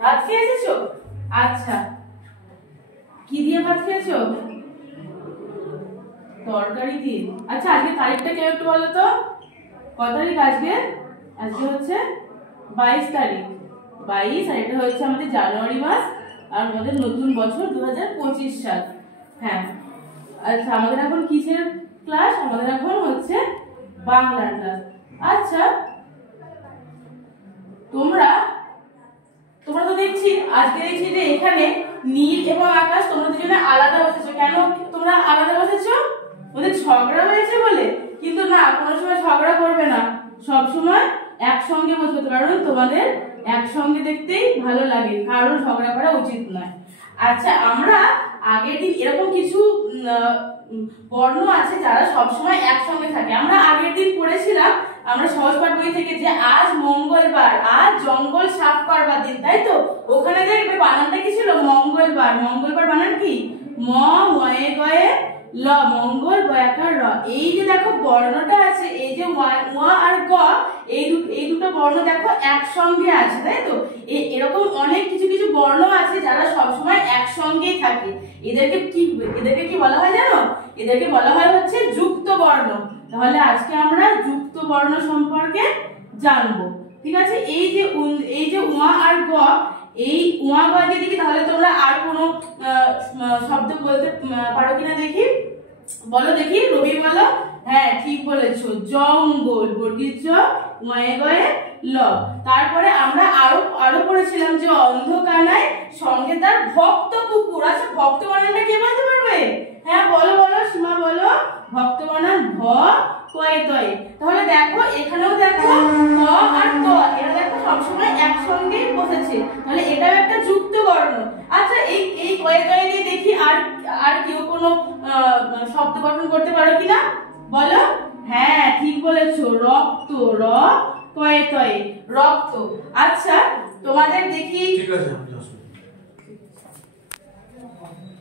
ভাত খেয়ে এসেছো? আচ্ছা, কি দিয়ে ভাত খেয়েছো? তরকারি দিয়ে। আচ্ছা, আজকে তারিখটা কেউ একটু বলো তো, কত তারিখ আজকে? আজকে হচ্ছে 22 তারিখ। 22, আর এটা হচ্ছে আমাদের জানুয়ারি মাস, আর আমাদের নতুন বছর 2025 সাল। হ্যাঁ, আচ্ছা, আমাদের এখন কিসের ক্লাস? আমাদের এখন হচ্ছে বাংলার ক্লাস। আচ্ছা, তোমরা তো দেখছি আজকে দেখছি যে এখানে নীল এবং আকাশ তোমরা দুজনে আলাদা বসেছো। কেন তোমরা আলাদা বসেছো? ওদের ঝগড়া হয়েছে বলে? কিন্তু না, কোনো সময় ঝগড়া করবে না, সব সময় একসঙ্গে বসবে, কারণ তোমাদের একসঙ্গে দেখতেই ভালো লাগে, কারোর ঝগড়া করা উচিত নয়। আচ্ছা, আমরা আগের দিন এরকম কিছু বর্ণ আছে যারা সবসময় একসঙ্গে থাকে। আমরা আগের দিন পড়েছিলাম আমরা সহজ পাঠ বই থেকে যে আজ মঙ্গলবার, আজ জঙ্গল সাফ করবার দিন, তাই তো? ওখানে দেখবে বানানটা কি ছিল? মঙ্গলবার। মঙ্গলবার বানান কি? ম ময়ে গয়ে ল, মঙ্গল বয়াকার র। এই যে দেখো বর্ণটা আছে, এই যে ওয়া আর গ, এই দুটো বর্ণ দেখো একসঙ্গে আছে, তাই তো? এরকম অনেক কিছু কিছু বর্ণ আছে যারা সবসময় একসঙ্গেই থাকে। এদেরকে কি বলা হয় জানো? এদেরকে বলা হয় হচ্ছে যুক্ত বর্ণ। তাহলে আজকে আমরা যুক্ত বর্ণ সম্পর্কে জানবো, ঠিক আছে? এই যে উয়া আর গ, এই উয়া গ দিয়ে দেখি তাহলে তোমরা আর কোনো শব্দ বলতে পারো কিনা দেখি, বলো দেখি। রবি বলো। হ্যাঁ, ঠিক বলেছো, জঙ্গল, বর্গীর জ, উয়ে গয়ে ল। তারপরে আমরা আরো পড়েছিলাম যে অন্ধকানায় সঙ্গে তার ভক্ত কুকুর। আচ্ছা, ভক্ত বানানটা কে বলতে পারবে? হ্যাঁ, বলো সীমা বলো। ভক্ত বানান ভ কয়ে তয়ে। তাহলে দেখো এখানেও দেখো ক আর ত, এরা দেখো সবসময় একসঙ্গে বসেছে, তাহলে এটাও একটা যুক্ত বর্ণ। আচ্ছা, এই কয়ে তয়ে দিয়ে দেখি আর কেউ কোনো শব্দ গঠন করতে পারো কিনা, বলো। হ্যাঁ, ঠিক বলেছো, রক্ত, র কয়ে তয়ে, রক্ত। আচ্ছা, তোমাদের দেখি, ঠিক আছে।